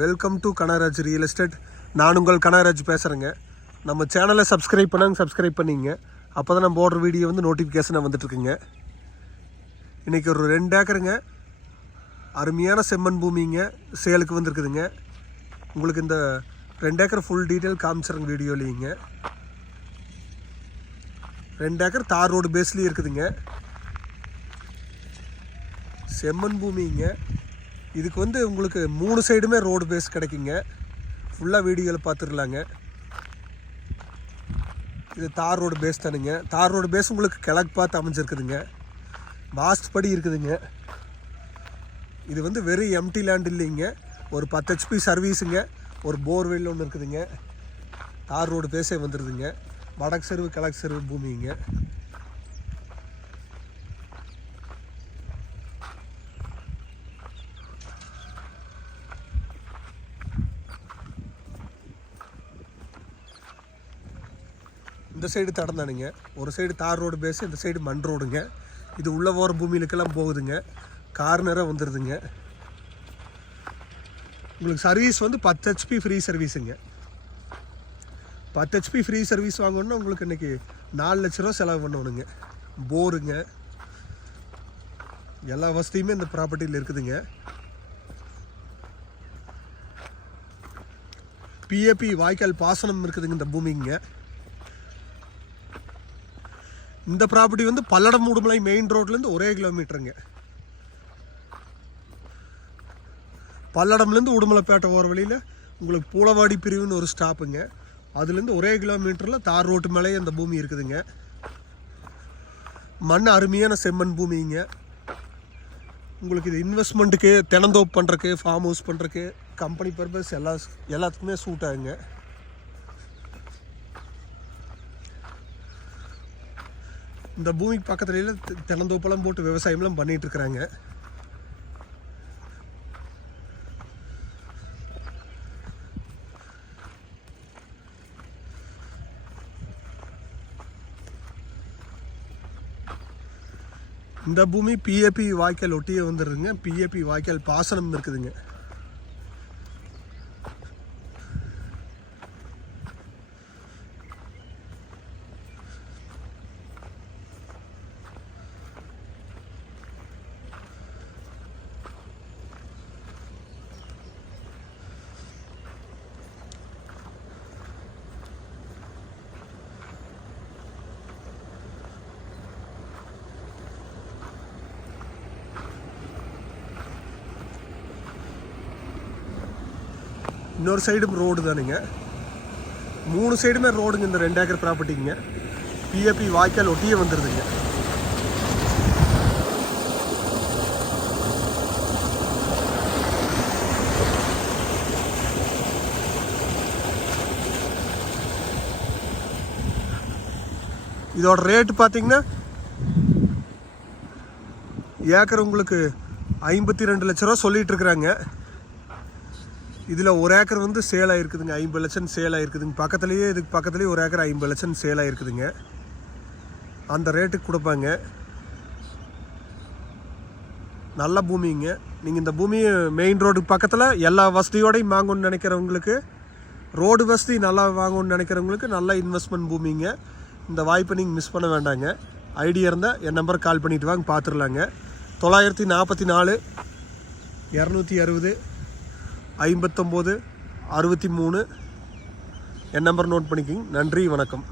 Welcome to Kanaraj real estate நான் உங்கள் கனராஜ் பேசுகிறேங்க நம்ம சேனலை சப்ஸ்கிரைப் பண்ணாங்க சப்ஸ்கிரைப் பண்ணிங்க. அப்போ தான் நம்ம போடுற வீடியோ வந்து நோட்டிஃபிகேஷனாக வந்துட்டுருக்குங்க. இன்றைக்கி ஒரு ரெண்டு ஏக்கருங்க அருமையான செம்மண் பூமிங்க. சேலுக்கு வந்திருக்குதுங்க. உங்களுக்கு இந்த ரெண்டு ஏக்கர் ஃபுல் டீட்டெயில் காமிச்சிருங்க வீடியோலேங்க ரெண்டு ஏக்கர் தார் ரோடு பேஸ்லேயே இருக்குதுங்க. செம்மண் பூமிங்க. இதுக்கு வந்து உங்களுக்கு மூணு சைடுமே ரோடு பேஸ் கிடைக்குங்க. ஃபுல்லாக வீடியோவில் பார்த்துடலாங்க இது தார் ரோடு பேஸ் தானுங்க. தார் ரோடு பேஸ் உங்களுக்கு கிழக்கு பார்த்து அமைஞ்சிருக்குதுங்க. வாஸ்ட் படி இருக்குதுங்க. இது வந்து வெறும் எம்டி லேண்ட் இல்லைங்க. ஒரு பத்து ஹெச்பி சர்வீஸுங்க ஒரு போர்வெல் ஒன்று இருக்குதுங்க. தார் ரோடு பேஸே வந்துடுதுங்க வடக்கு செருவு கிழக்கு செருவு பூமிங்க. இந்த சைடு தடந்தானுங்க. ஒரு சைடு தார் ரோடு பேஸ் இந்த சைடு மண் ரோடுங்க. இது உள்ள போகிற பூமியிலுக்கெல்லாம் போகுதுங்க. கார்னராக வந்துடுதுங்க உங்களுக்கு சர்வீஸ் வந்து பத்து ஹெச்பி ஃப்ரீ சர்வீஸுங்க பத்து ஹெச்பி ஃப்ரீ சர்வீஸ் வாங்கணுன்னா உங்களுக்கு இன்றைக்கி நாலு லட்ச ரூபா செலவு பண்ணணுங்க போருங்க எல்லா வசதியுமே இந்த ப்ராப்பர்ட்டியில் இருக்குதுங்க. பிஏபி வாய்க்கால் பாசனம் இருக்குதுங்க இந்த பூமிங்க. இந்த ப்ராப்பர்ட்டி வந்து பல்லடம் உடுமலை மெயின் ரோட்லேருந்து ஒரே கிலோமீட்டருங்க பல்லடம்லேருந்து உடுமலைப்பேட்டை போகிற வழியில் உங்களுக்கு பூளவாடி பிரிவுன்னு ஒரு ஸ்டாப்புங்க அதுலேருந்து ஒரே கிலோமீட்டரில் தார் ரோட்டு மேலே அந்த பூமி இருக்குதுங்க. மண் அருமையான செம்மண் பூமிங்க உங்களுக்கு இது இன்வெஸ்ட்மெண்ட்டுக்கு தினந்தோப்பு பண்ணுறக்கு ஃபார்ம் ஹவுஸ் பண்ணுறக்கு கம்பெனி பர்பஸ் எல்லா எல்லாத்துக்குமே சூட் ஆகுங்க. இந்த பூமிக்கு பக்கத்துல தினந்தோப்பெல்லாம் போட்டு விவசாயம்லாம் பண்ணிகிட்டு இருக்கிறாங்க இந்த பூமி பிஏபி வாய்க்கால் ஒட்டியே வந்துடுதுங்க பிஏபி வாய்க்கால் பாசனம் இருக்குதுங்க. இன்னொரு சைடும் ரோடு தானுங்க. மூணு சைடுமே ரோடுங்க இந்த ரெண்டு ஏக்கர் ப்ராப்பர்ட்டிங்க பிஏபி வாய்க்கால் ஒட்டியே வந்துடுதுங்க இதோட ரேட்டு பார்த்தீங்கன்னா ஏக்கர் உங்களுக்கு ஐம்பத்தி ரெண்டு லட்ச ரூபா சொல்லிட்டு இருக்கிறாங்க. இதில் ஒரு ஏக்கர் வந்து சேல் ஆகிருக்குதுங்க ஐம்பது லட்சம் சேல் ஆகிருக்குதுங்க பக்கத்துலேயே இதுக்கு பக்கத்துலேயே ஒரு ஏக்கர் ஐம்பது லட்சம் சேல் ஆகிருக்குதுங்க அந்த ரேட்டுக்கு கொடுப்பாங்க. நல்ல பூமிங்க. நீங்கள் இந்த பூமி மெயின் ரோடுக்கு பக்கத்தில் எல்லா வசதியோடையும் வாங்கணும்னு நினைக்கிறவங்களுக்கு ரோடு வசதி நல்லா வாங்கணும்னு நினைக்கிறவங்களுக்கு நல்ல இன்வெஸ்ட்மெண்ட் பூமிங்க. இந்த வாய்ப்பை நீங்கள் மிஸ் பண்ண வேண்டாங்க. ஐடியா இருந்தால் என் நம்பருக்கு கால் பண்ணிவிட்டு வாங்க பார்த்துடலாங்க தொள்ளாயிரத்தி நாற்பத்தி நாலு இரநூத்தி அறுபது ஐம்பத்தொம்போது அறுபத்தி மூணு. என் நம்பர் நோட் பண்ணிக்கிங்க. நன்றி வணக்கம்.